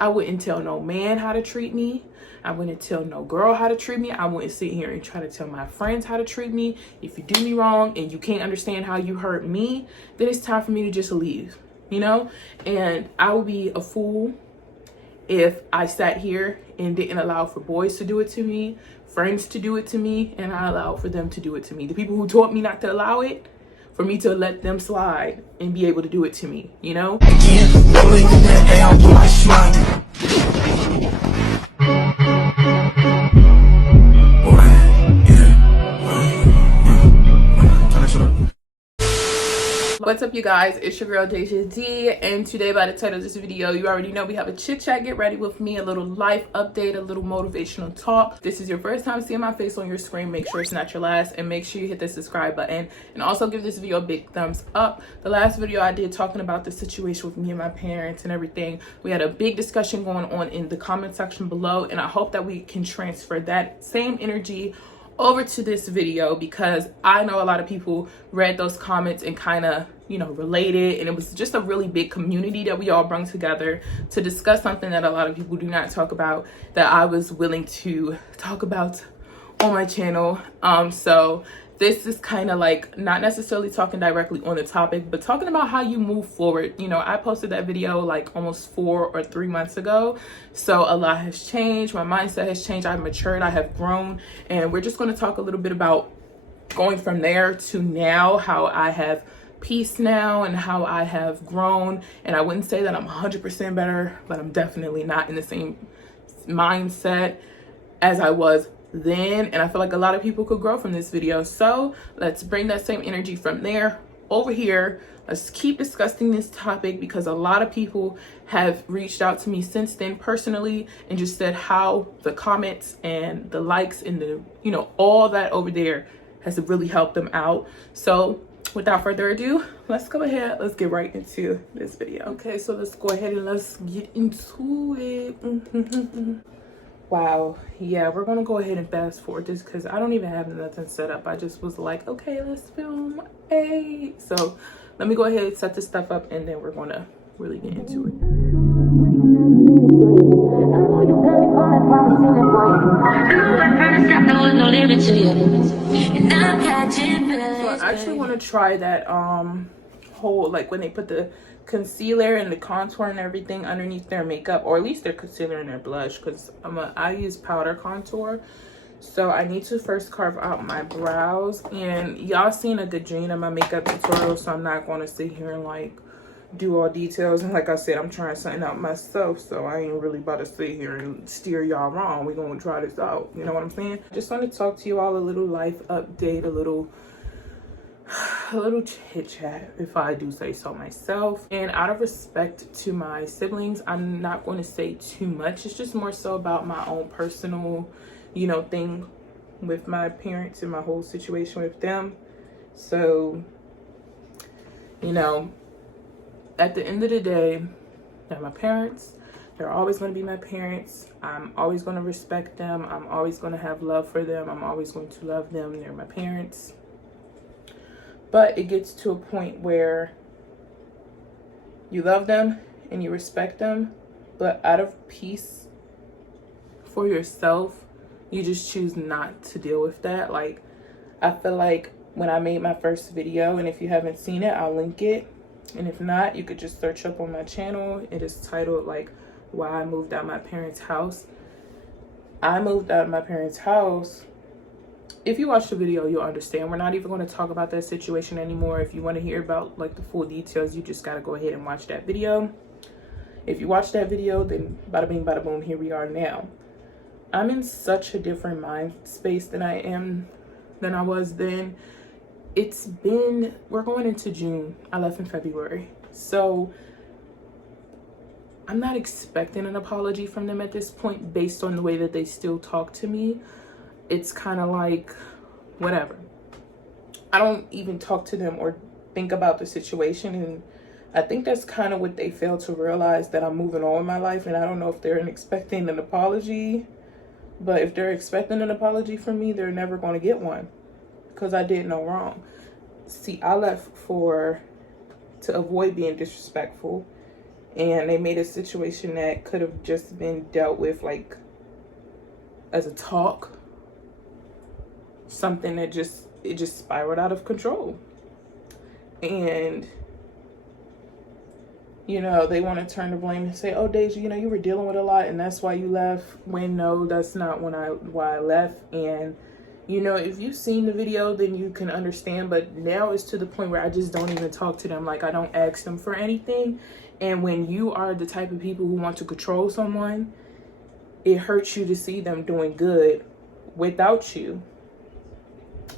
I wouldn't tell no man how to treat me. I wouldn't tell no girl how to treat me. I wouldn't sit here and try to tell my friends how to treat me. If you do me wrong and you can't understand how you hurt me, then it's time for me to just leave, you know? And I would be a fool if I sat here and didn't allow for boys to do it to me, friends to do it to me, and I allowed for them to do it to me. The people who taught me not to allow it, for me to let them slide and be able to do it to me, you know? What's up, you guys? It's your girl Deja D, and today, by the title of this video, you already know we have a chit chat. Get ready with me, a little life update, a little motivational talk. If this is your first time seeing my face on your screen, make sure it's not your last, and make sure you hit the subscribe button, and also give this video a big thumbs up. The last video I did talking about the situation with me and my parents and everything, we had a big discussion going on in the comment section below, and I hope that we can transfer that same energy over to this video, because I know a lot of people read those comments and kind of, you know, related, and it was just a really big community that we all brought together to discuss something that a lot of people do not talk about, that I was willing to talk about on my channel. So this is kind of like not necessarily talking directly on the topic, but talking about how you move forward. You know, I posted that video like almost 4 or 3 months ago. So a lot has changed. My mindset has changed. I've matured. I have grown. And we're just going to talk a little bit about going from there to now, how I have peace now and how I have grown. And I wouldn't say that I'm 100% better, but I'm definitely not in the same mindset as I was then, and I feel like a lot of people could grow from this video. So let's bring that same energy from there over here. Let's keep discussing this topic, because a lot of people have reached out to me since then personally and just said how the comments and the likes and the, you know, all that over there has really helped them out. So without further ado, let's go ahead, let's get right into this video. Okay, so let's go ahead and let's get into it. Wow, yeah, we're gonna go ahead and fast forward this because I don't even have nothing set up. I just was like, okay, let's film. Hey, so let me go ahead and set this stuff up, and then we're gonna really get into it. So I actually want to try that whole, like when they put the concealer and the contour and everything underneath their makeup, or at least their concealer and their blush, because I use powder contour. So I need to first carve out my brows, and y'all seen a gajillion of my makeup tutorials, so I'm not going to sit here and like do all details. And like I said, I'm trying something out myself, so I ain't really about to sit here and steer y'all wrong. We're going to try this out, you know what I'm saying? Just want to talk to you all, a little life update, a little chit chat, if I do say so myself. And out of respect to my siblings, I'm not going to say too much. It's just more so about my own personal, you know, thing with my parents and my whole situation with them. So, you know, at the end of the day, they're my parents. They're always going to be my parents. I'm always going to respect them. I'm always going to have love for them. I'm always going to love them. They're my parents. But it gets to a point where you love them and you respect them, but out of peace for yourself, you just choose not to deal with that. Like, I feel like when I made my first video, and if you haven't seen it, I'll link it. And if not, you could just search up on my channel. It is titled like why I moved out of my parents' house. I moved out of my parents' house. If you watch the video, you'll understand. We're not even going to talk about that situation anymore. If you want to hear about like the full details, you just got to go ahead and watch that video. If you watch that video, then bada bing, bada boom, here we are now. I'm in such a different mind space than I was then. We're going into June. I left in February. So I'm not expecting an apology from them at this point, based on the way that they still talk to me. It's kind of like, whatever. I don't even talk to them or think about the situation. And I think that's kind of what they fail to realize, that I'm moving on in my life. And I don't know if they're expecting an apology. But if they're expecting an apology from me, they're never going to get one, because I did no wrong. See, I left to avoid being disrespectful and they made a situation that could have just been dealt with like as a talk, something that just spiraled out of control. And you know, they want to turn the blame and say, oh, Deja, you know, you were dealing with a lot and that's why you left. When no, that's not why I left. And you know, if you've seen the video, then you can understand. But now it's to the point where I just don't even talk to them. Like, I don't ask them for anything. And when you are the type of people who want to control someone, it hurts you to see them doing good without you.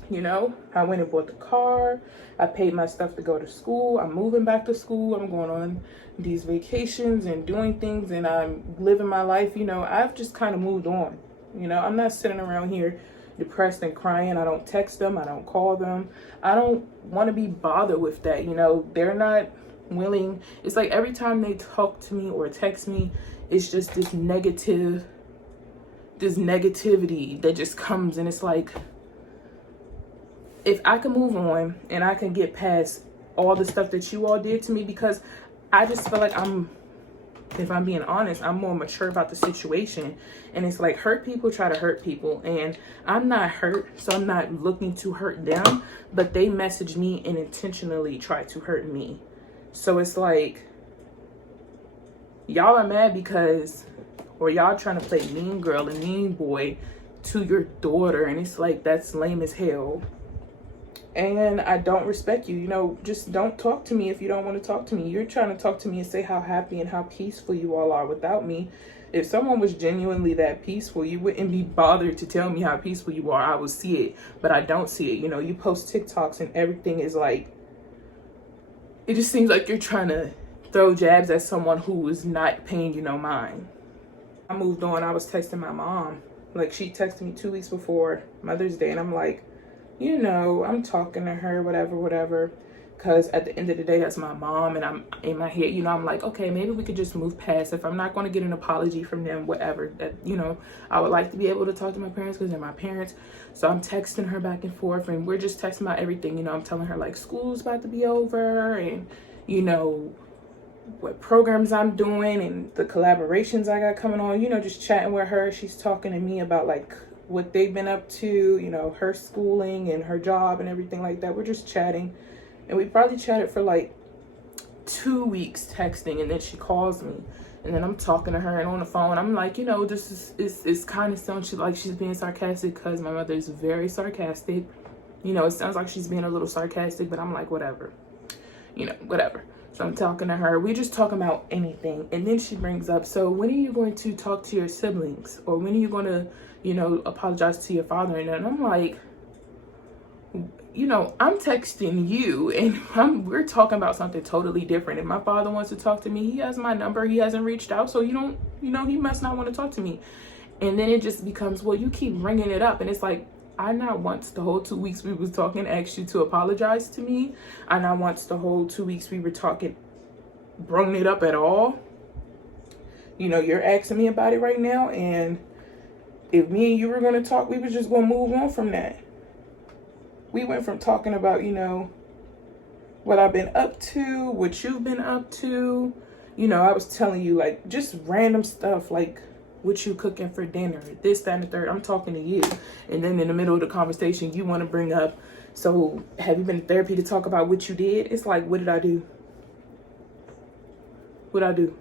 You know, I went and bought the car. I paid my stuff to go to school. I'm moving back to school. I'm going on these vacations and doing things, and I'm living my life. You know, I've just kind of moved on. You know, I'm not sitting around here depressed and crying. I don't text them. I don't call them. I don't want to be bothered with that. You know, they're not willing. It's like every time they talk to me or text me, it's just this negativity that just comes, and it's like, if I can move on and I can get past all the stuff that you all did to me, because I just feel like if I'm being honest, I'm more mature about the situation. And it's like, hurt people try to hurt people, and I'm not hurt, so I'm not looking to hurt them, but they message me and intentionally try to hurt me. So it's like, y'all are mad because, or y'all trying to play mean girl and mean boy to your daughter, and it's like, that's lame as hell. And I don't respect you. You know, just don't talk to me if you don't want to talk to me. You're trying to talk to me and say how happy and how peaceful you all are without me. If someone was genuinely that peaceful, you wouldn't be bothered to tell me how peaceful you are. I would see it, but I don't see it. You know, you post TikToks and everything is like, it just seems like you're trying to throw jabs at someone who is not paying you no mind. I moved on. I was texting my mom. Like, she texted me 2 weeks before Mother's Day, and I'm like, you know, I'm talking to her, whatever, because at the end of the day, that's my mom. And I'm in my head, you know, I'm like, okay, maybe we could just move past. If I'm not going to get an apology from them, whatever, that, you know, I would like to be able to talk to my parents because they're my parents. So I'm texting her back and forth, and we're just texting about everything. You know, I'm telling her like school's about to be over, and, you know, what programs I'm doing and the collaborations I got coming on, you know, just chatting with her. She's talking to me about like what they've been up to, you know, her schooling and her job and everything like that. We're just chatting, and we probably chatted for like 2 weeks texting, and then she calls me, and then I'm talking to her, and on the phone I'm like, you know, this is kind of sounds like she's being sarcastic, because my mother is very sarcastic. You know, it sounds like she's being a little sarcastic, but I'm like, whatever, you know, whatever. So I'm talking to her. We just talking about anything. And then she brings up, so when are you going to talk to your siblings? Or when are you going to, you know, apologize to your father? And I'm like, you know, I'm texting you, and we're talking about something totally different. If my father wants to talk to me, he has my number. He hasn't reached out. So, you know, he must not want to talk to me. And then it just becomes, well, you keep bringing it up. And it's like, I not once the whole 2 weeks we was talking asked you to apologize to me. I not once the whole 2 weeks we were talking brought it up at all. You know, you're asking me about it right now, and if me and you were going to talk, we was just going to move on from that. We went from talking about, you know, what I've been up to, what you've been up to. You know, I was telling you like just random stuff like, what you cooking for dinner, this, that, and the third. I'm talking to you, and then in the middle of the conversation you want to bring up, so have you been in therapy to talk about what you did? It's like, what did I do? What I do?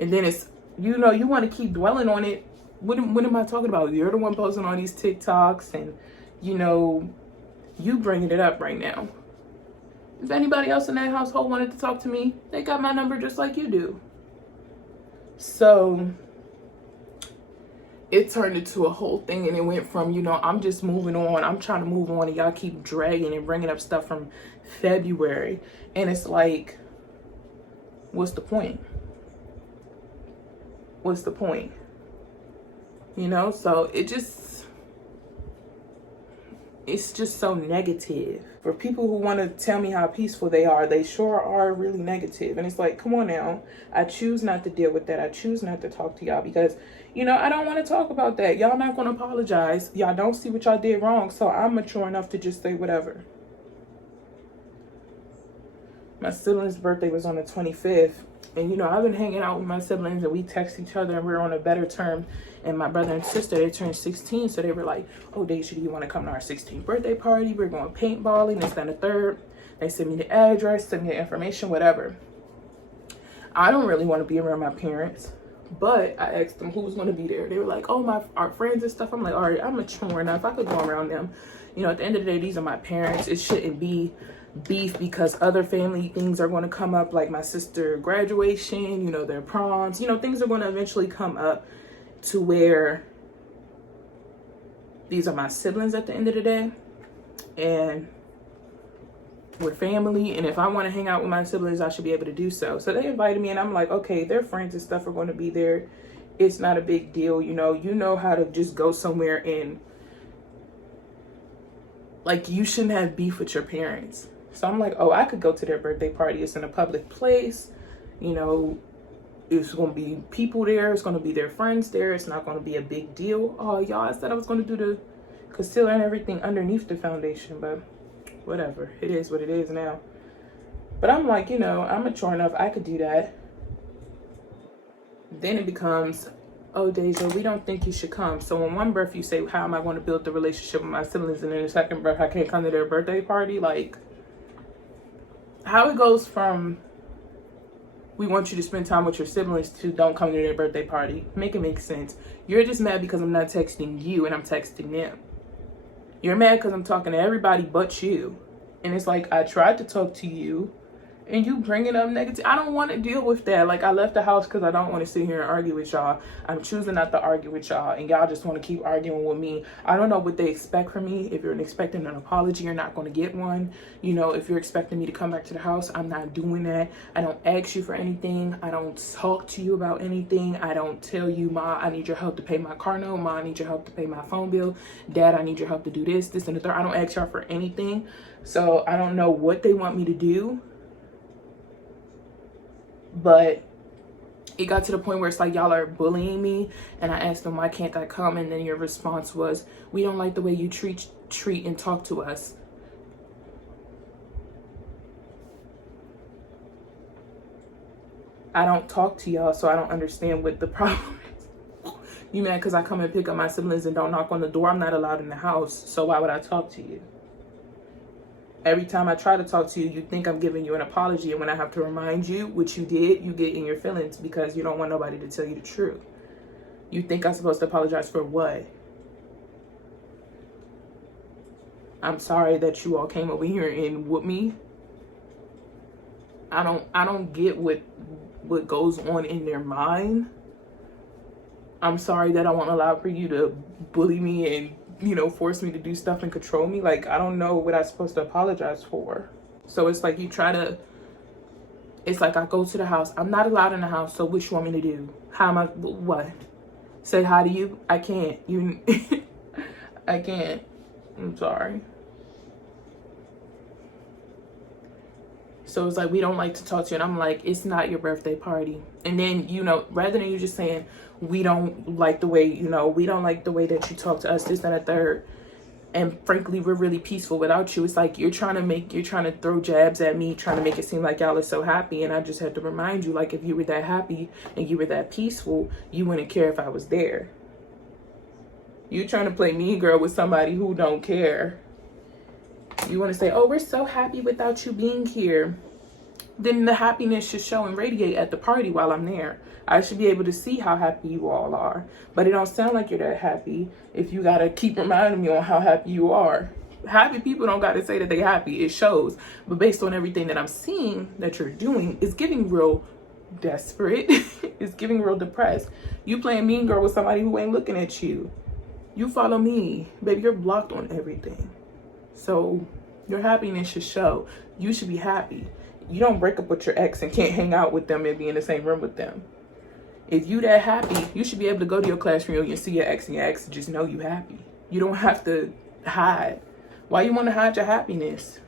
And then it's, you know, you want to keep dwelling on it. What am I talking about? You're the one posting on these TikToks, and you know, you bringing it up right now. If anybody else in that household wanted to talk to me, they got my number just like you do. So it turned into a whole thing, and it went from, you know, I'm just moving on. I'm trying to move on, and y'all keep dragging and bringing up stuff from February. And it's like, what's the point? What's the point? You know, so it's just so negative. For people who want to tell me how peaceful they are, they sure are really negative. And it's like, come on now. I choose not to deal with that. I choose not to talk to y'all because, you know, I don't want to talk about that. Y'all not going to apologize. Y'all don't see what y'all did wrong. So I'm mature enough to just say whatever. My sibling's birthday was on the 25th. And, you know, I've been hanging out with my siblings and we text each other and we're on a better term. And my brother and sister, they turned 16. So they were like, oh, Deja, do you want to come to our 16th birthday party? We're going paintballing, this, that, and the third. They sent me the address, sent me the information, whatever. I don't really want to be around my parents. But I asked them who was going to be there. They were like, oh, our friends and stuff. I'm like, all right, I'm mature enough. I could go around them. You know, at the end of the day, these are my parents. It shouldn't be beef because other family things are going to come up, like my sister graduation, you know, their proms, you know, things are going to eventually come up to where these are my siblings at the end of the day, and we're family, and if I want to hang out with my siblings, I should be able to do so. So they invited me, and I'm like, okay, their friends and stuff are going to be there. It's not a big deal. You know how to just go somewhere and, like, you shouldn't have beef with your parents. So I'm like, oh, I could go to their birthday party. It's in a public place. You know, it's going to be people there. It's going to be their friends there. It's not going to be a big deal. Oh, y'all, I said I was going to do the concealer and everything underneath the foundation, but whatever. It is what it is now. But I'm like, you know, I'm mature enough. I could do that. Then it becomes, oh, Deja, we don't think you should come. So in one breath, you say, how am I going to build the relationship with my siblings? And in the second breath, I can't come to their birthday party. Like, how it goes from we want you to spend time with your siblings to don't come to their birthday party. Make it make sense. You're just mad because I'm not texting you and I'm texting them. You're mad because I'm talking to everybody but you. And it's like, I tried to talk to you and you bringing up negative. I don't want to deal with that. Like, I left the house because I don't want to sit here and argue with y'all. I'm choosing not to argue with y'all, and y'all just want to keep arguing with me. I don't know what they expect from me. If you're expecting an apology, you're not going to get one. You know, if you're expecting me to come back to the house, I'm not doing that. I don't ask you for anything. I don't talk to you about anything. I don't tell you, Ma, I need your help to pay my car note. Ma, I need your help to pay my phone bill. Dad, I need your help to do this, and the third. I don't ask y'all for anything. So I don't know what they want me to do. But it got to the point where it's like, y'all are bullying me. And I asked them, why can't I come? And then your response was, we don't like the way you treat and talk to us. I don't talk to y'all, so I don't understand what the problem is. You mad because I come and pick up my siblings and don't knock on the door? I'm not allowed in the house, so why would I talk to you? Every time I try to talk to you, you think I'm giving you an apology. And when I have to remind you, which you did, you get in your feelings because you don't want nobody to tell you the truth. You think I'm supposed to apologize for what? I'm sorry that you all came over here and whooped me. I don't get what goes on in their mind. I'm sorry that I won't allow for you to bully me and, you know, force me to do stuff and control me. Like, I don't know what I'm supposed to apologize for. So it's like it's like I go to the house. I'm not allowed in the house, so what you want me to do? How am I, what? Say hi to you? I can't. I can't. I'm sorry. So it's like, we don't like to talk to you. And I'm like, it's not your birthday party. And then, you know, rather than you just saying, we don't like the way, you know, we don't like the way that you talk to us, this, and a third. And frankly, we're really peaceful without you. It's like you're trying to throw jabs at me, trying to make it seem like y'all are so happy. And I just had to remind you, like, if you were that happy and you were that peaceful, you wouldn't care if I was there. You're trying to play mean girl with somebody who don't care. You want to say, oh, we're so happy without you being here. Then the happiness should show and radiate at the party while I'm there. I should be able to see how happy you all are. But it don't sound like you're that happy if you got to keep reminding me on how happy you are. Happy people don't got to say that they're happy. It shows. But based on everything that I'm seeing that you're doing, it's giving real desperate. It's giving real depressed. You playing mean girl with somebody who ain't looking at you. You follow me. Baby, you're blocked on everything. So your happiness should show. You should be happy. You don't break up with your ex and can't hang out with them and be in the same room with them. If you that happy, you should be able to go to your class reunion, see your ex, and your ex just know you happy. You don't have to hide. Why you want to hide your happiness?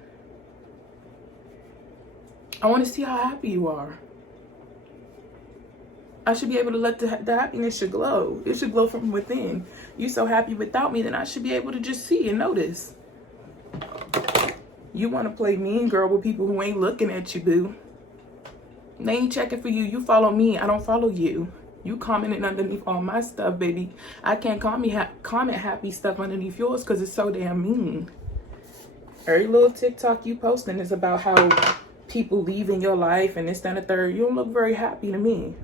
I want to see how happy you are. I should be able to let the happiness should glow. It should glow from within. You so happy without me, then I should be able to just see and notice. You want to play mean girl with people who ain't looking at you, boo. They ain't checking for you. You follow me. I don't follow you. You commenting underneath all my stuff, baby. I can't comment happy stuff underneath yours because it's so damn mean. Every little TikTok you posting is about how people leaving your life and this, that, and the third. You don't look very happy to me.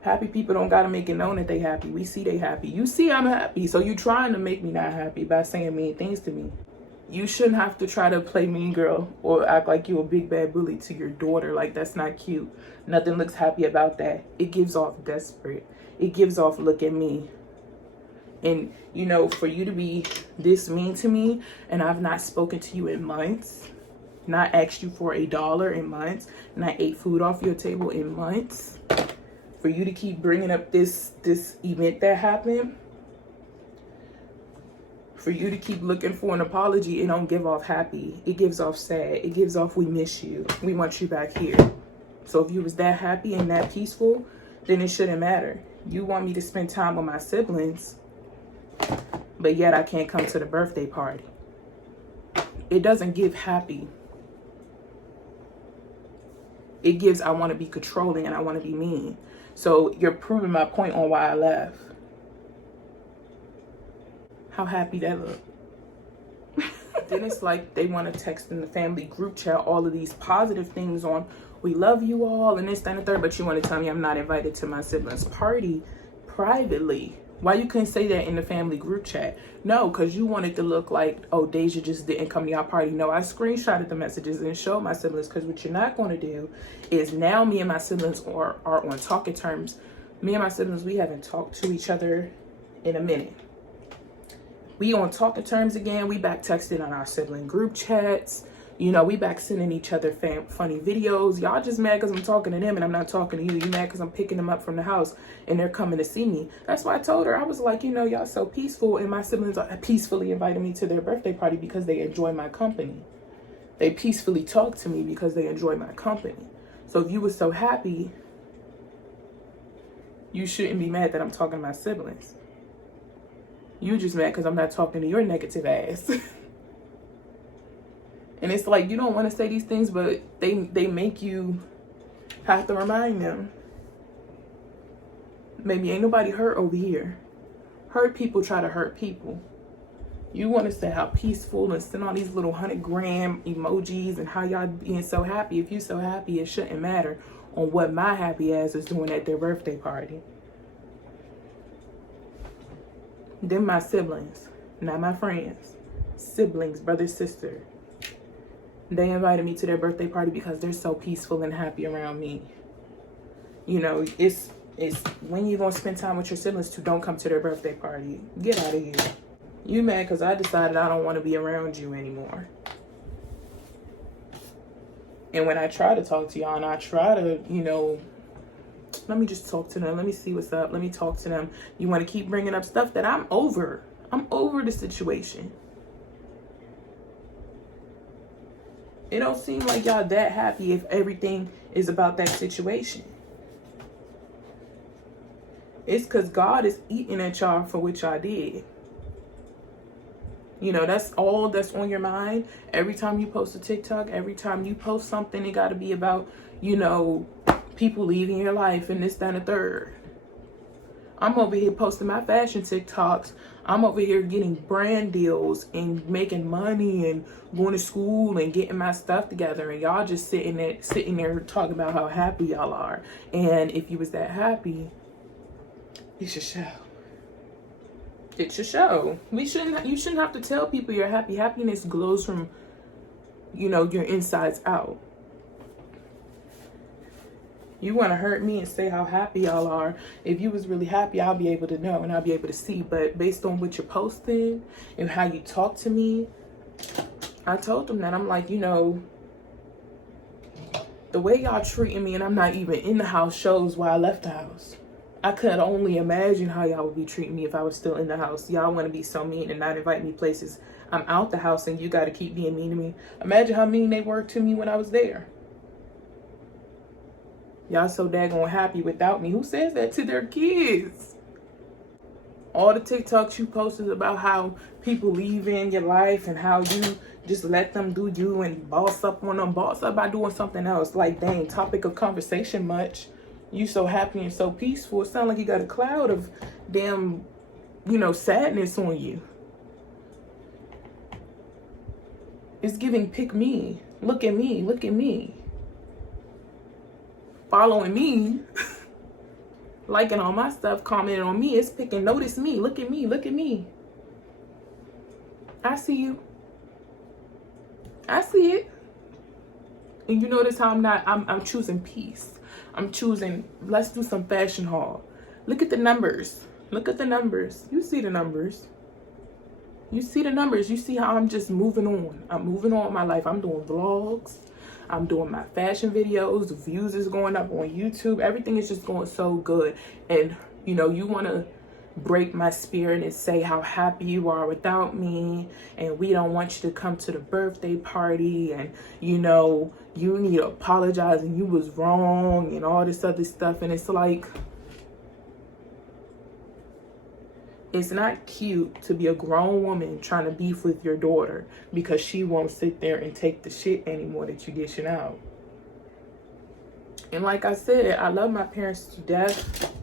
Happy people don't gotta make it known that they happy. We see they happy. You see I'm happy, so you trying to make me not happy by saying mean things to me. You shouldn't have to try to play mean girl or act like you a big bad bully to your daughter. Like, that's not cute. Nothing looks happy about that. It gives off desperate. It gives off look at me. And, you know, for you to be this mean to me and I've not spoken to you in months, not asked you for $1 in months, not ate food off your table in months, for you to keep bringing up this event that happened, for you to keep looking for an apology, it don't give off happy. It gives off sad. It gives off we miss you. We want you back here. So if you was that happy and that peaceful, then it shouldn't matter. You want me to spend time with my siblings, but yet I can't come to the birthday party. It doesn't give happy. It gives I want to be controlling and I want to be mean. So you're proving my point on why I left. How happy that look. Then it's like they want to text in the family group chat all of these positive things on we love you all and this, that, and the third, but you want to tell me I'm not invited to my siblings' party privately. Why you couldn't say that in the family group chat? No, because you wanted to look like, oh, Deja just didn't come to your party. No, I screenshotted the messages and showed my siblings, because what you're not going to do is now me and my siblings are on talking terms. Me and my siblings, we haven't talked to each other in a minute. We on talking terms again. We back texting on our sibling group chats. You know, we back sending each other funny videos. Y'all just mad because I'm talking to them and I'm not talking to you. You mad because I'm picking them up from the house and they're coming to see me. That's why I told her. I was like, you know, y'all so peaceful, and my siblings are peacefully inviting me to their birthday party because they enjoy my company. They peacefully talk to me because they enjoy my company. So if you were so happy, you shouldn't be mad that I'm talking to my siblings. You just mad because I'm not talking to your negative ass. And it's like, you don't want to say these things, but they make you have to remind them. Maybe ain't nobody hurt over here. Hurt people try to hurt people. You want to say how peaceful and send all these little 100-gram emojis and how y'all being so happy. If you so happy, it shouldn't matter on what my happy ass is doing at their birthday party. Them my siblings, not my friends. Siblings, brother, sister. They invited me to their birthday party because they're so peaceful and happy around me. You know, it's when you gonna spend time with your siblings to don't come to their birthday party. Get out of here. You mad because I decided I don't want to be around you anymore. And when I try to talk to y'all and I try to, you know, let me just talk to them. Let me see what's up. Let me talk to them. You want to keep bringing up stuff that I'm over. I'm over the situation. It don't seem like y'all that happy if everything is about that situation. It's because God is eating at y'all for what y'all did. You know, that's all that's on your mind. Every time you post a TikTok, every time you post something, it got to be about, you know, people leaving your life and this, that, and the third. I'm over here posting my fashion TikToks. I'm over here getting brand deals and making money and going to school and getting my stuff together. And y'all just sitting there talking about how happy y'all are. And if you was that happy, it should show. It should show. You shouldn't have to tell people you're happy. Happiness glows from, you know, your insides out. You want to hurt me and say how happy y'all are. If you was really happy, I'll be able to know and I'll be able to see. But based on what you're posting and how you talk to me, I told them that I'm like, you know, the way y'all treating me and I'm not even in the house shows why I left the house. I could only imagine how y'all would be treating me if I was still in the house. Y'all want to be so mean and not invite me places. I'm out the house and you got to keep being mean to me. Imagine how mean they were to me when I was there. Y'all so daggone happy without me. Who says that to their kids? All the TikToks you posted about how people leave in your life and how you just let them do you and boss up on them, boss up by doing something else. Like, dang, topic of conversation much. You so happy and so peaceful. It sounds like you got a cloud of damn, you know, sadness on you. It's giving pick me. Look at me. Look at me. Following me. Liking all my stuff, commenting on me. It's picking, notice me. Look at me. Look at me. I see you. I see it. And you notice how I'm choosing peace. I'm choosing, let's do some fashion haul. Look at the numbers. Look at the numbers. You see the numbers. You see the numbers. You see how I'm just moving on. I'm moving on in my life. I'm doing vlogs. I'm doing my fashion videos. The views is going up on YouTube. Everything is just going so good. And, you know, you want to break my spirit and say how happy you are without me. And we don't want you to come to the birthday party. And, you know, you need to apologize and you was wrong and all this other stuff. And it's like, it's not cute to be a grown woman trying to beef with your daughter because she won't sit there and take the shit anymore that you dishing out. And like I said, I love my parents to death.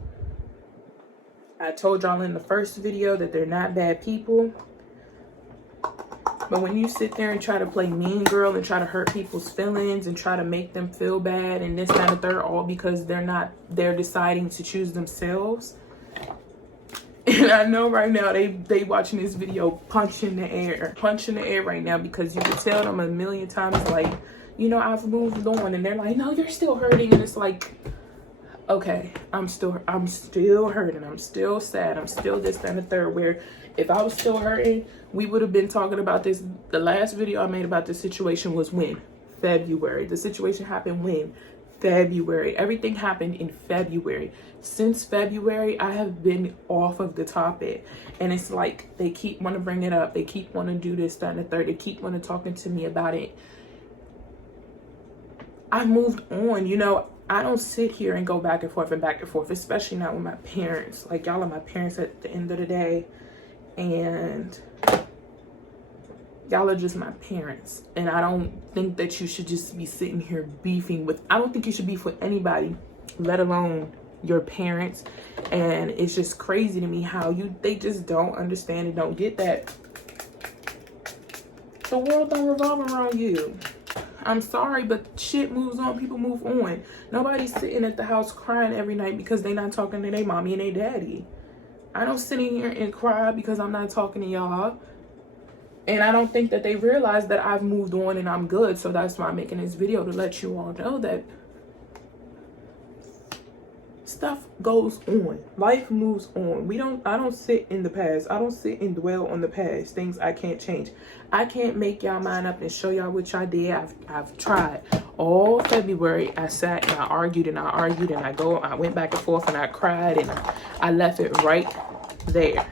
I told y'all in the first video that they're not bad people. But when you sit there and try to play mean girl and try to hurt people's feelings and try to make them feel bad and this, that, and the third, all because they're deciding to choose themselves. And I know right now they watching this video punching the air right now, because you can tell them a million times, like, you know, I've moved on, and they're like, no, you're still hurting. And it's like, okay, I'm still hurting, I'm still sad, I'm still this, that, and the third. Where if I was still hurting, we would have been talking about this. The last video I made about this situation was when? February. The situation happened when? February. Everything happened in February. Since February, I have been off of the topic. And it's like they keep want to bring it up. They keep want to do this, that, and the third. They keep want to talking to me about it. I moved on. You know, I don't sit here and go back and forth, especially not with my parents. Like, y'all are my parents at the end of the day. And y'all are just my parents. And I don't think that you should just be sitting here beefing with, I don't think you should beef with anybody, let alone your parents. And it's just crazy to me how they just don't understand and don't get that the world don't revolve around you. I'm sorry, but shit moves on. People move on. Nobody's sitting at the house crying every night because they not talking to their mommy and their daddy. I don't sit in here and cry because I'm not talking to y'all. And I don't think that they realize that I've moved on and I'm good. So that's why I'm making this video, to let you all know that stuff goes on. Life moves on. I don't sit in the past. I don't sit and dwell on the past. Things I can't change. I can't make y'all mind up and show y'all what y'all did. I've tried. All February, I sat and I argued and I went back and forth and I cried and I left it right there.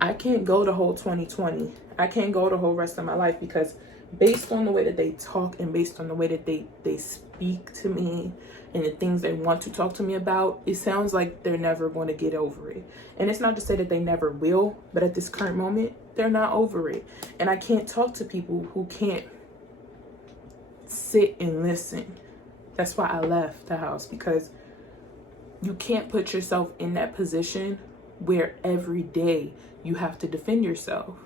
I can't go the whole 2020. I can't go the whole rest of my life, because based on the way that they talk and based on the way that they speak to me and the things they want to talk to me about, it sounds like they're never going to get over it. And it's not to say that they never will, but at this current moment, they're not over it. And I can't talk to people who can't sit and listen. That's why I left the house, because you can't put yourself in that position where every day you have to defend yourself.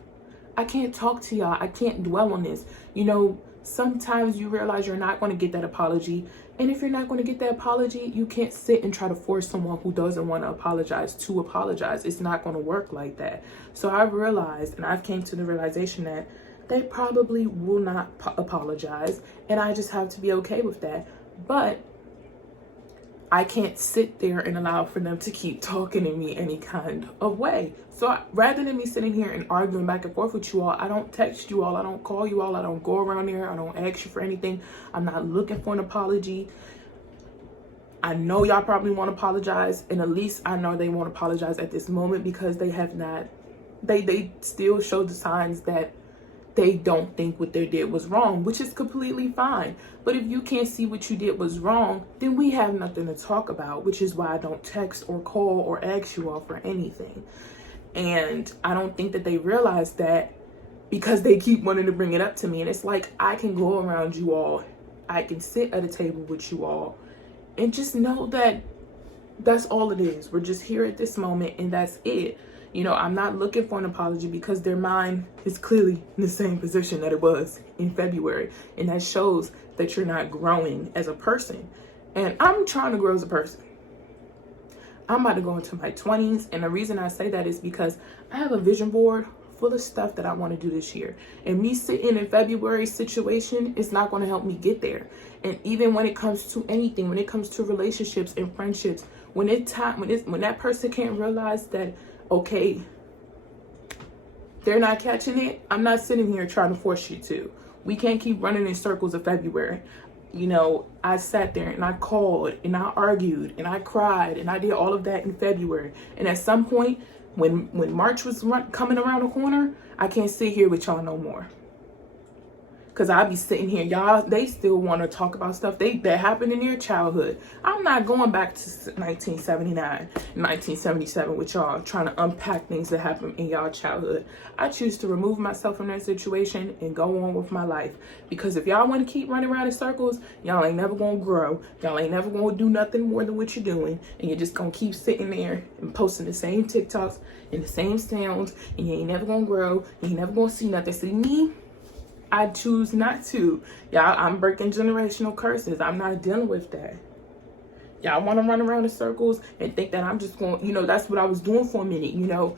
I can't talk to y'all. I can't dwell on this. You know, sometimes you realize you're not going to get that apology. And if you're not going to get that apology, you can't sit and try to force someone who doesn't want to apologize to apologize. It's not going to work like that. So I've realized, and I've came to the realization that they probably will not apologize. And I just have to be okay with that. But I can't sit there and allow for them to keep talking to me any kind of way. So rather than me sitting here and arguing back and forth with you all, I don't text you all, I don't call you all, I don't go around there, I don't ask you for anything. I'm not looking for an apology. I know y'all probably want to apologize, and at least I know they won't apologize at this moment, because they have not, they still show the signs that they don't think what they did was wrong, which is completely fine. But if you can't see what you did was wrong, then we have nothing to talk about, which is why I don't text or call or ask you all for anything. And I don't think that they realize that, because they keep wanting to bring it up to me. And it's like, I can go around you all, I can sit at a table with you all, and just know that that's all it is. We're just here at this moment, and that's it. You know, I'm not looking for an apology, because their mind is clearly in the same position that it was in February. And that shows that you're not growing as a person. And I'm trying to grow as a person. I'm about to go into my 20s. And the reason I say that is because I have a vision board full of stuff that I want to do this year. And me sitting in February situation is not going to help me get there. And even when it comes to anything, when it comes to relationships and friendships, when that person can't realize that, okay, they're not catching it, I'm not sitting here trying to force you to. We can't keep running in circles of February. You know, I sat there and I called and I argued and I cried and I did all of that in February. And at some point, when March was coming around the corner, I can't sit here with y'all no more. Because I'll be sitting here, y'all, they still want to talk about stuff that happened in their childhood. I'm not going back to 1979 and 1977 with y'all trying to unpack things that happened in y'all childhood. I choose to remove myself from that situation and go on with my life. Because if y'all want to keep running around in circles, y'all ain't never going to grow. Y'all ain't never going to do nothing more than what you're doing. And you're just going to keep sitting there and posting the same TikToks and the same sounds. And you ain't never going to grow. You ain't never going to see nothing. See me? I choose not to. Y'all, I'm breaking generational curses. I'm not dealing with that. Y'all want to run around in circles and think that I'm just going, you know, that's what I was doing for a minute, you know.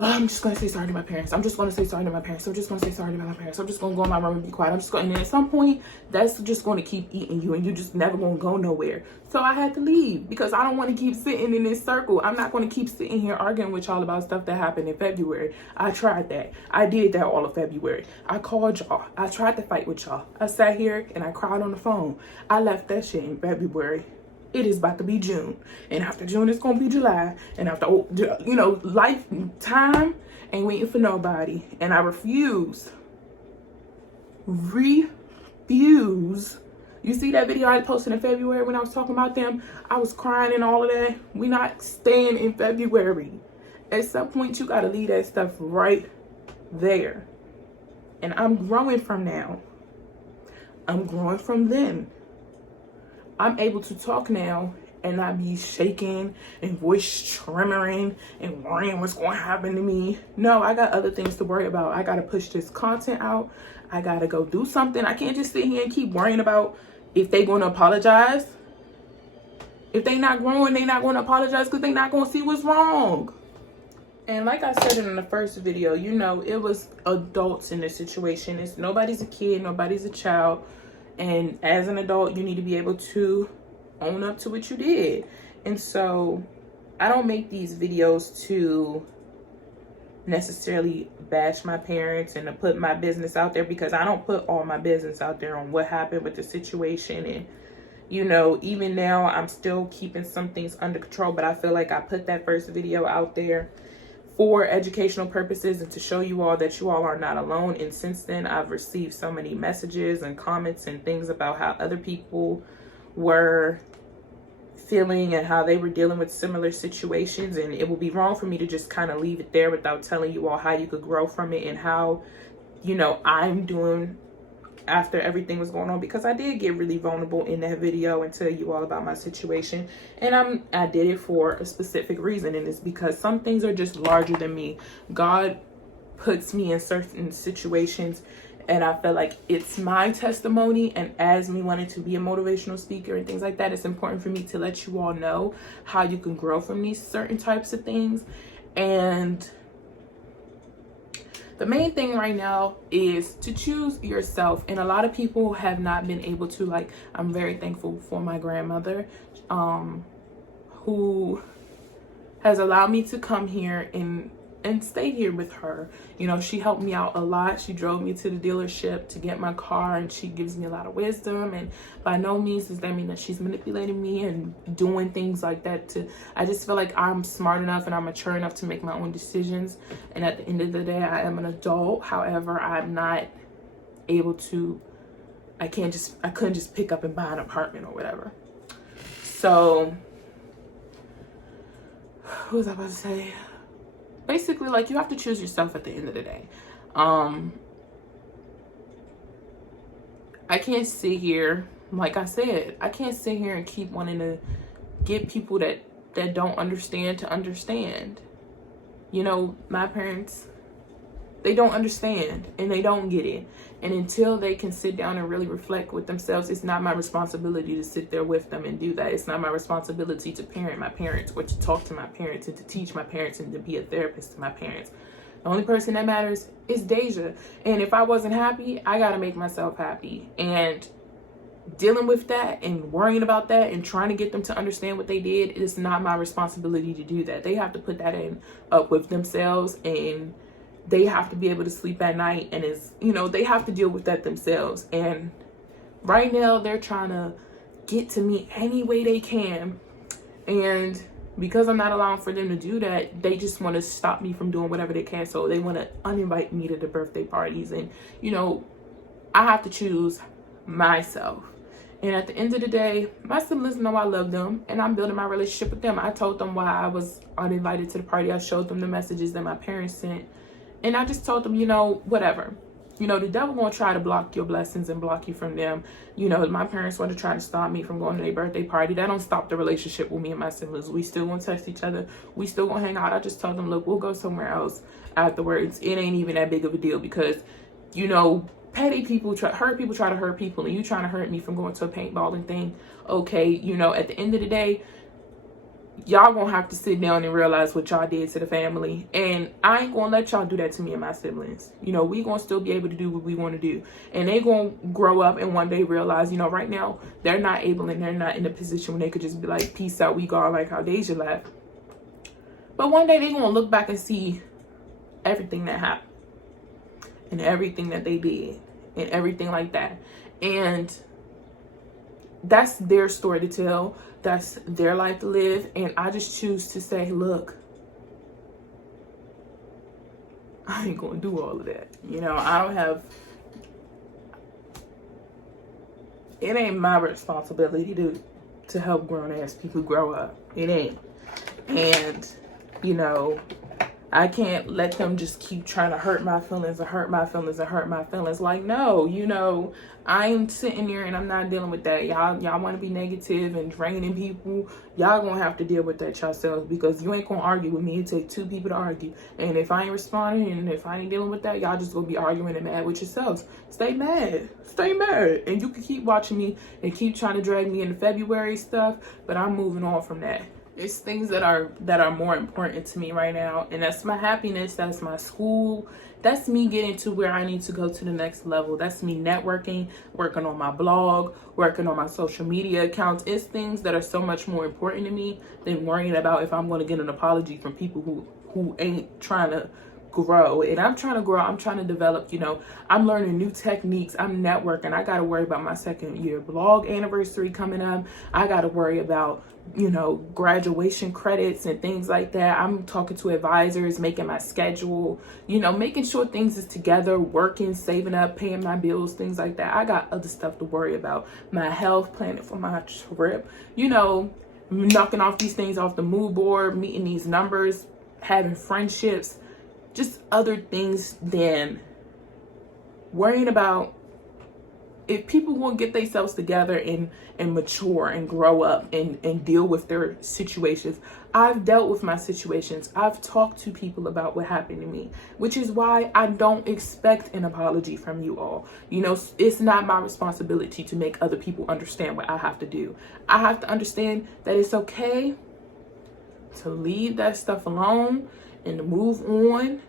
Oh, I'm just going to say sorry to my parents. I'm just going to say sorry to my parents. I'm just going to say sorry to my parents. I'm just going to go in my room and be quiet. I'm just going, and at some point, that's just going to keep eating you, and you're just never going to go nowhere. So I had to leave, because I don't want to keep sitting in this circle. I'm not going to keep sitting here arguing with y'all about stuff that happened in February. I tried that. I did that all of February. I called y'all. I tried to fight with y'all. I sat here and I cried on the phone. I left that shit in February. It is about to be June, and after June it's gonna be July, and after, you know, life time ain't waiting for nobody. And I refuse. You see that video I posted in February when I was talking about them? I was crying and all of that. We not staying in February. At some point you gotta leave that stuff right there. And I'm growing from now. I'm growing from then. I'm able to talk now and not be shaking and voice tremoring and worrying what's going to happen to me. No, I got other things to worry about. I got to push this content out. I got to go do something. I can't just sit here and keep worrying about if they going to apologize. If they not growing, they not going to apologize because they not going to see what's wrong. And like I said in the first video, you know, it was adults in this situation. It's nobody's a kid, nobody's a child. And as an adult, you need to be able to own up to what you did. And so I don't make these videos to necessarily bash my parents and to put my business out there, because I don't put all my business out there on what happened with the situation. And, you know, even now I'm still keeping some things under control, but I feel like I put that first video out there for educational purposes and to show you all that you all are not alone. And since then, I've received so many messages and comments and things about how other people were feeling and how they were dealing with similar situations. And it would be wrong for me to just kind of leave it there without telling you all how you could grow from it and how, you know, I'm doing after everything was going on, because I did get really vulnerable in that video and tell you all about my situation. And I did it for a specific reason, and it's because some things are just larger than me. God puts me in certain situations, and I feel like it's my testimony, and as me wanting to be a motivational speaker and things like that, it's important for me to let you all know how you can grow from these certain types of things. And the main thing right now is to choose yourself. And a lot of people have not been able to, like, I'm very thankful for my grandmother, who has allowed me to come here and and stay here with her. You know, she helped me out a lot. She drove me to the dealership to get my car, and she gives me a lot of wisdom. And by no means does that mean that she's manipulating me and doing things like that. I just feel like I'm smart enough and I'm mature enough to make my own decisions. And at the end of the day, I am an adult. However, I'm not able to, I couldn't just pick up and buy an apartment or whatever. So what was I about to say? Basically, like, you have to choose yourself at the end of the day. I can't sit here, like I said, I can't sit here and keep wanting to get people that don't understand to understand. You know, my parents, they don't understand and they don't get it. And until they can sit down and really reflect with themselves, it's not my responsibility to sit there with them and do that. It's not my responsibility to parent my parents or to talk to my parents and to teach my parents and to be a therapist to my parents. The only person that matters is Deja. And if I wasn't happy, I got to make myself happy. And dealing with that and worrying about that and trying to get them to understand what they did, it's not my responsibility to do that. They have to put that up with themselves, and they have to be able to sleep at night, and they have to deal with that themselves. And right now they're trying to get to me any way they can. And because I'm not allowing for them to do that, they just want to stop me from doing whatever they can. So they want to uninvite me to the birthday parties. And, I have to choose myself. And at the end of the day, my siblings know I love them, and I'm building my relationship with them. I told them why I was uninvited to the party. I showed them the messages that my parents sent. And I just told them, whatever. The devil gonna try to block your blessings and block you from them. My parents want to try to stop me from going to their birthday party. That don't stop the relationship with me and my siblings. We still gonna text each other. We still gonna hang out. I just told them, look, we'll go somewhere else afterwards. It ain't even that big of a deal because, petty people try to hurt people, and you trying to hurt me from going to a paintballing thing. Okay, at the end of the day, y'all gonna have to sit down and realize what y'all did to the family, and I ain't gonna let y'all do that to me and my siblings. We gonna still be able to do what we want to do, and they gonna grow up and one day realize, right now they're not able and they're not in a position where they could just be like, peace out, we gone, like how Deja left. But one day they gonna look back and see everything that happened and everything that they did and everything like that, and that's their story to tell. That's their life to live. And I just choose to say, look, I ain't gonna do all of that. I don't have, it ain't my responsibility to help grown ass people grow up. It ain't. And I can't let them just keep trying to hurt my feelings and hurt my feelings and hurt my feelings. Like, no, I'm sitting there and I'm not dealing with that. Y'all want to be negative and draining people. Y'all gonna have to deal with that yourselves, because you ain't gonna argue with me. It take two people to argue. And if I ain't responding and if I ain't dealing with that, y'all just gonna be arguing and mad with yourselves. Stay mad. Stay mad. And you can keep watching me and keep trying to drag me into February stuff, but I'm moving on from that. It's things that are more important to me right now, and that's my happiness, that's my school, that's me getting to where I need to go to the next level. That's me networking, working on my blog, working on my social media accounts. It's things that are so much more important to me than worrying about if I'm going to get an apology from people who ain't trying to grow. And I'm trying to grow. I'm trying to develop. I'm learning new techniques. I'm networking. I got to worry about my second year blog anniversary coming up. I got to worry about graduation credits and things like that. I'm talking to advisors, making my schedule, making sure things is together, working, saving up, paying my bills, things like that. I got other stuff to worry about. My health, planning for my trip, knocking off these things off the mood board, meeting these numbers, having friendships, just other things than worrying about if people won't get themselves together and mature and grow up and deal with their situations. I've dealt with my situations. I've talked to people about what happened to me, which is why I don't expect an apology from you all. It's not my responsibility to make other people understand what I have to do. I have to understand that it's okay to leave that stuff alone and to move on,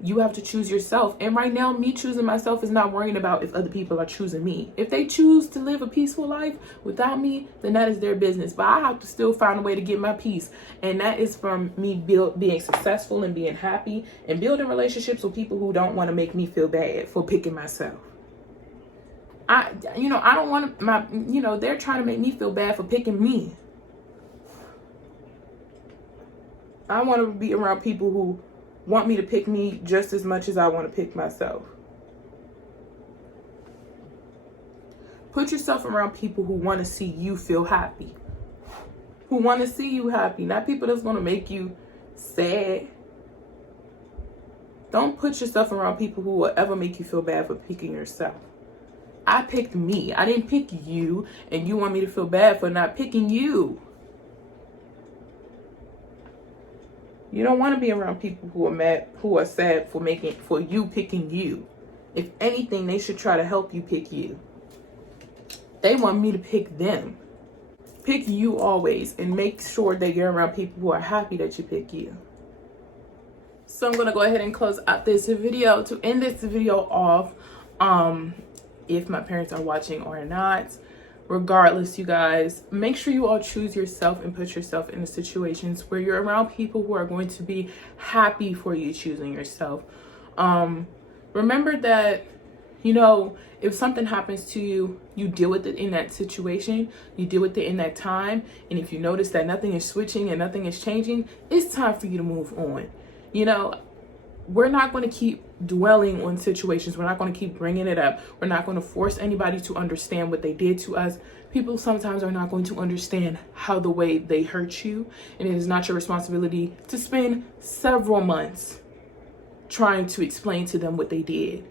You have to choose yourself. And right now, me choosing myself is not worrying about if other people are choosing me. If they choose to live a peaceful life without me, then that is their business. But I have to still find a way to get my peace. And that is from me being successful and being happy and building relationships with people who don't want to make me feel bad for picking myself. I don't want to, they're trying to make me feel bad for picking me. I want to be around people who want me to pick me just as much as I want to pick myself. Put yourself around people who want to see you feel happy. Who want to see you happy, not people that's going to make you sad. Don't put yourself around people who will ever make you feel bad for picking yourself. I picked me. I didn't pick you, and you want me to feel bad for not picking you. You don't want to be around people who are mad, who are sad for you picking you. If anything, they should try to help you pick you. They want me to pick them. Pick you always, and make sure that you're around people who are happy that you pick you. So I'm going to go ahead and close out this video. To end this video off, if my parents are watching or not, regardless, you guys, make sure you all choose yourself and put yourself in the situations where you're around people who are going to be happy for you choosing yourself. Remember that, if something happens to you, you deal with it in that situation, you deal with it in that time. And if you notice that nothing is switching and nothing is changing, it's time for you to move on. We're not going to keep dwelling on situations. We're not going to keep bringing it up. We're not going to force anybody to understand what they did to us. People sometimes are not going to understand how the way they hurt you. And it is not your responsibility to spend several months trying to explain to them what they did.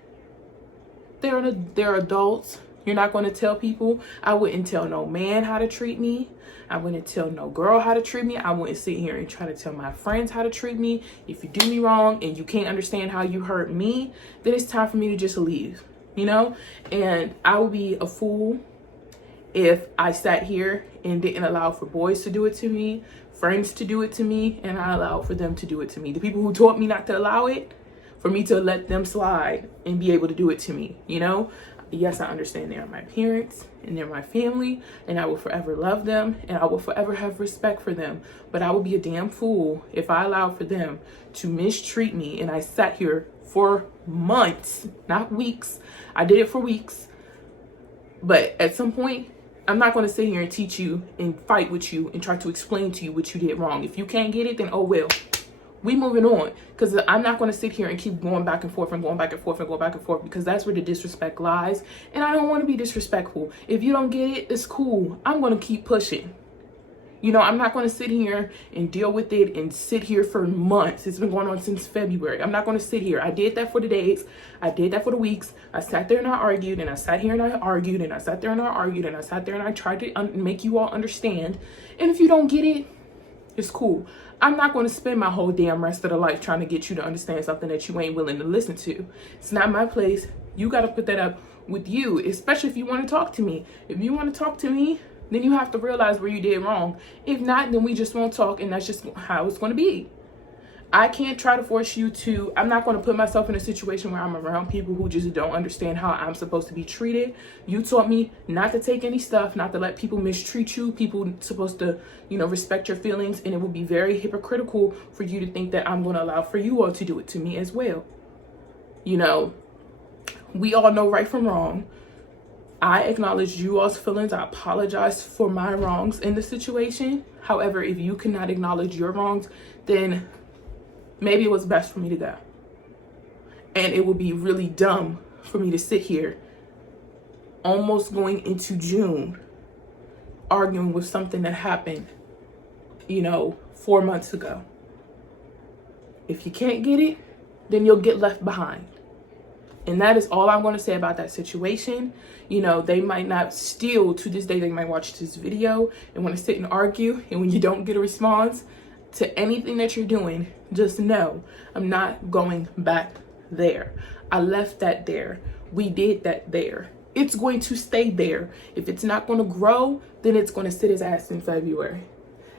They're adults. You're not going to tell people. I wouldn't tell no man how to treat me. I wouldn't tell no girl how to treat me. I wouldn't sit here and try to tell my friends how to treat me. If you do me wrong and you can't understand how you hurt me, then it's time for me to just leave, And I would be a fool if I sat here and didn't allow for boys to do it to me, friends to do it to me, and I allowed for them to do it to me. The people who taught me not to allow it, for me to let them slide and be able to do it to me, Yes, I understand they are my parents and they're my family, and I will forever love them and I will forever have respect for them. But I would be a damn fool if I allowed for them to mistreat me. And I sat here for months, not weeks. I did it for weeks. But at some point, I'm not going to sit here and teach you and fight with you and try to explain to you what you did wrong. If you can't get it, then oh well. We moving on, because I'm not going to sit here and keep going back and forth and going back and forth and going back and forth, because that's where the disrespect lies. And I don't want to be disrespectful. If you don't get it, it's cool. I'm going to keep pushing. I'm not going to sit here and deal with it and sit here for months. It's been going on since February. I'm not going to sit here. I did that for the days. I did that for the weeks. I sat there and I argued, and I sat here and I argued, and I sat there and I argued, and I sat there and I tried to make you all understand. And if you don't get it, it's cool. I'm not going to spend my whole damn rest of the life trying to get you to understand something that you ain't willing to listen to. It's not my place. You got to put that up with you, especially if you want to talk to me. If you want to talk to me, then you have to realize where you did wrong. If not, then we just won't talk, and that's just how it's going to be. I can't try to force you to. I'm not going to put myself in a situation where I'm around people who just don't understand how I'm supposed to be treated. You taught me not to take any stuff, not to let people mistreat you. People supposed to, respect your feelings, and it would be very hypocritical for you to think that I'm going to allow for you all to do it to me as well. We all know right from wrong. I acknowledge you all's feelings. I apologize for my wrongs in the situation. However, if you cannot acknowledge your wrongs, then maybe it was best for me to go. And it would be really dumb for me to sit here almost going into June arguing with something that happened, 4 months ago. If you can't get it, then you'll get left behind. And that is all I'm going to say about that situation. They might not still, to this day, they might watch this video and want to sit and argue. And when you don't get a response to anything that you're doing, just know I'm not going back there. I left that there. We did that there. It's going to stay there. If it's not going to grow, then it's going to sit its ass in February.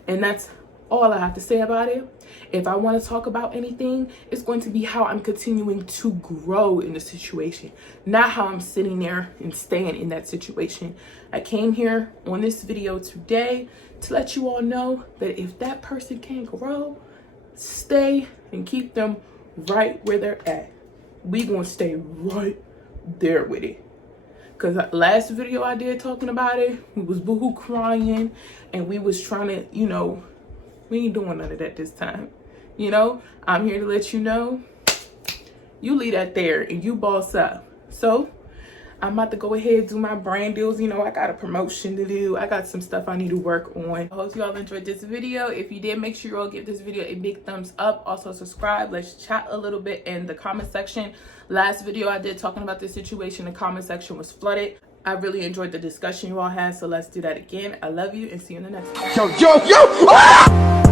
And that's all I have to say about it. If I want to talk about anything, it's going to be how I'm continuing to grow in the situation, not how I'm sitting there and staying in that situation. I came here on this video today to let you all know that if that person can't grow, stay and keep them right where they're at. We gonna stay right there with it. Because last video I did talking about it, we was boohoo crying and we was trying to, you know, we ain't doing none of that this time. You know, I'm here to let you know, you leave that there and you boss up. So I'm about to go ahead and do my brand deals. You know, I got a promotion to do. I got some stuff I need to work on. I hope you all enjoyed this video. If you did, make sure you all give this video a big thumbs up. Also subscribe. Let's chat a little bit in the comment section. Last video I did talking about this situation, the comment section was flooded. I really enjoyed the discussion you all had, so let's do that again. I love you and see you in the next one. Yo!